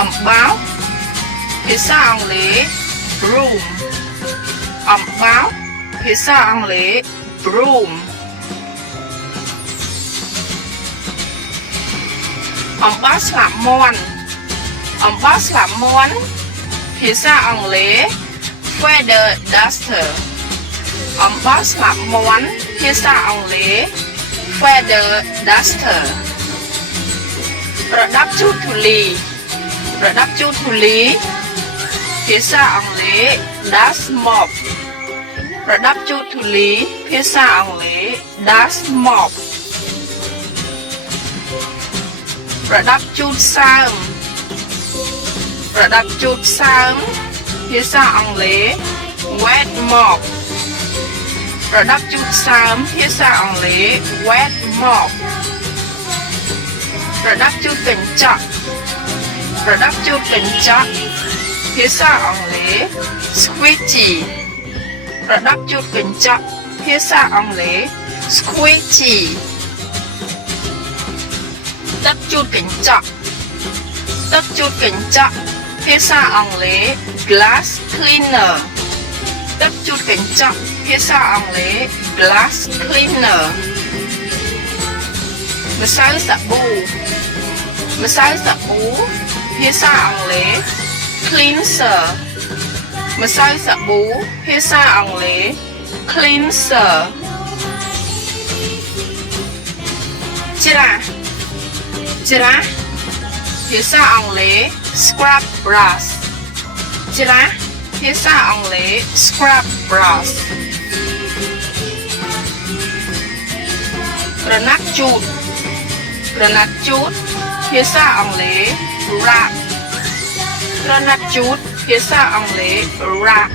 អំបោសភាសាអង់គ្លេស broom អំបោសភាសាអង់គ្លេស broom អំបោសស្លាបមាន់អំបោសស្លាបមាន់ភាសាអង់គ្លេស feather duster អំបោសស្លាបមាន់ភាសាអង់គ្លេស feather duster ប្រដាប់ជូតធូលីប្រដាប់ជូតធូលីភាសាអង់គ្លេស dust mop ប្រដាប់ជូតធូលីភាសាអង់គ្លេស dust mop ប្រដាប់ជូតសើមប្រដាប់ជូតសើមភាសាអង់គ្លេស wet mop ប្រដាប់ជូតសើមភាសាអង់គ្លេស wet mop ប្រដាប់ជូតកញ្ចក់ប្រដាប់ជូតកញ្ចក់ភាសាអង់គ្លេស squeegee ប្រដាប់ជូតកញ្ចក់ភាសាអង់គ្លេស squeegee ទឹកជូតកញ្ចក់ទឹកជូតកញ្ចក់ភាសាអង់គ្លេស glass cleaner ទឹកជូតកញ្ចក់ភាសាអង់គ្លេស glass cleaner ម្សៅសាប៊ូម្សៅសាប៊ូភាសាអង់គ្លេស cleanser ម្សៅសាប៊ូភាសាអង់គ្លេស cleanser ច្រាសច្រាសភាសាអង់គ្លេស scrub brush ច្រាសភាសាអង់គ្លេស scrub brush ក្រណាត់ជូតក្រណាត់ជូតភាសាអង់គ្លេស rag ក្រណាត់ជូតភាសាអង់គ្លេស rag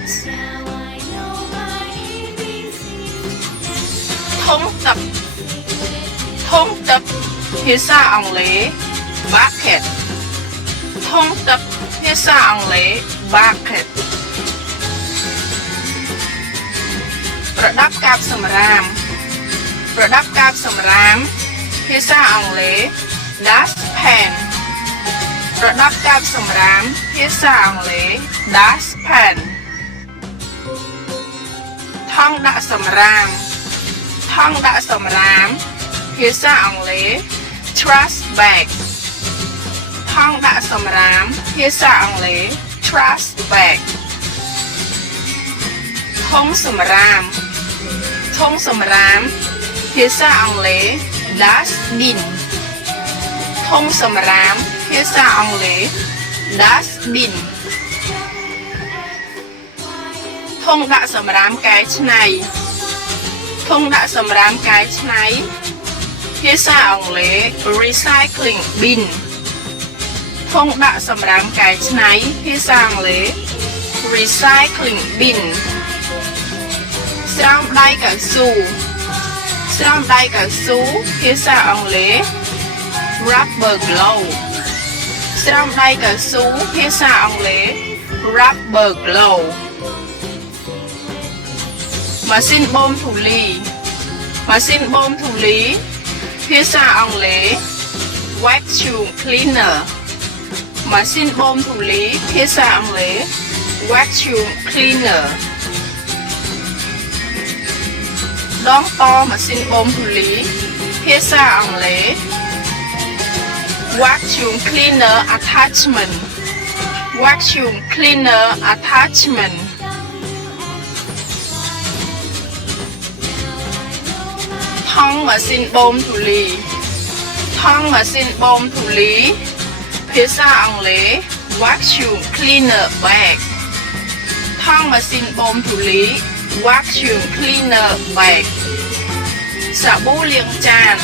ធុងទឹកធុងទឹកភាសាអង់គ្លេស bucket ធុងទឹកភាសាអង់គ្លេស bucket ប្រដាប់កាបសម្រាមប្រដាប់កាបសម្រាមភាសាអង់គ្លេស dustpan ប្រដាប់កាបសម្រាមភាសាអង់គ្លេស dustpan ថង់ដាក់សម្រាមថង់ដាក់សម្រាមភាសាអង់គ្លេស trash bag ថង់ដាក់សម្រាមភាសាអង់គ្លេស trash bag ធុងសម្រាមធុងសម្រាមភាសាអង់គ្លេស dustbin ធុងសម្រាមភាសាអង់គ្លេស dustbin ធុងដាក់សម្រាមកែច្នៃធុងដាក់សម្រាមកែច្នៃភាសាអង់គ្លេស recycling bin ធុងដាក់សម្រាមកែច្នៃភាសាអង់គ្លេស recycling bin ស្រោមដៃកៅស៊ូស្រោមដៃកៅស៊ូភាសាអង់គ្លេស rubber glove ស្រោមដៃកៅស៊ូភាសាអង់គ្លេស rubber glove ម៉ាស៊ីនបូមធូលីម៉ាស៊ីនបូមធូលីភាសាអង់គ្លេស vacuum cleaner ម៉ាស៊ីនបូមធូលីភាសាអង់គ្លេស vacuum cleaner ដងតម៉ាស៊ីនបូមធូលីភាសាអង់គ្លេស vacuum cleaner attachment vacuum cleaner attachment ថង់ម៉ាស៊ីនបូមធូលីថង់ម៉ាស៊ីនបូមធូលីភាសាអង់គ្លេស vacuum cleaner bag ថង់ម៉ាស៊ីនបូមធូលី vacuum cleaner bag សាប៊ូលាងចាន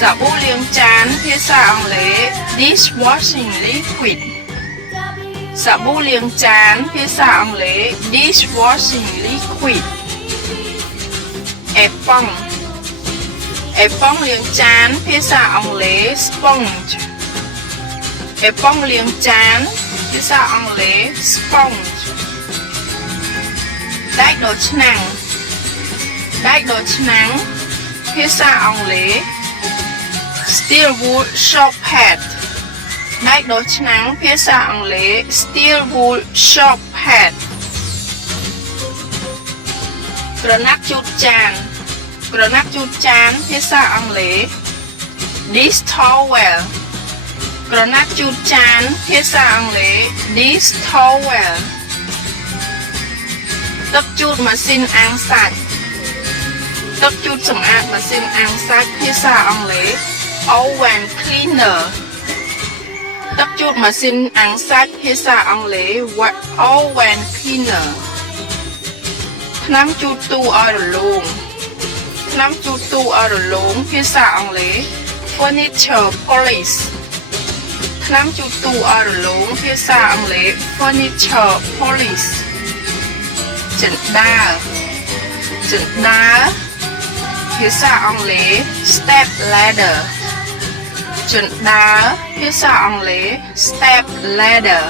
សាប៊ូលាងចានភាសាអង់គ្លេស dishwashing liquid សាប៊ូលាងចានភាសាអង់គ្លេស dishwashing liquid អេប៉ុងអេប៉ុងលាងចានភាសាអង់គ្លេស sponge អេប៉ុងលាងចានភាសាអង់គ្លេស sponge ដែកដុសឆ្នាំងដែកដុសឆ្នាំងភាសាអង់គ្លេស steel wool shop pad ដែកដុសឆ្នាំងភាសាអង់គ្លេស steel wool shop head ក្រណាត់ជូតចានក្រណាត់ជូតចានភាសាអង់គ្លេស dish towel ក្រណាត់ជូតចានភាសាអង់គ្លេស dish towel ទឹកជូតម៉ាស៊ីនអាំងសាច់ទឹកជូតសម្អាតម៉ាស៊ីនអាំងសាច់ភាសាអង់គ្លេស oven cleaner ទឹកជូតម៉ាស៊ីនអាំងសាច់ភាសាអង់គ្លេស oven cleaner ថ្នាំជូតទូឲ្យរលោងថ្នាំជូតទូឲ្យរលោងភាសាអង់គ្លេស furniture polish ថ្នាំជូតទូឲ្យរលោងភាសាអង់គ្លេស furniture polish ចិនដាភាសាអង់គ្លេស step ladder ចិនដាភាសាអង់គ្លេស step ladder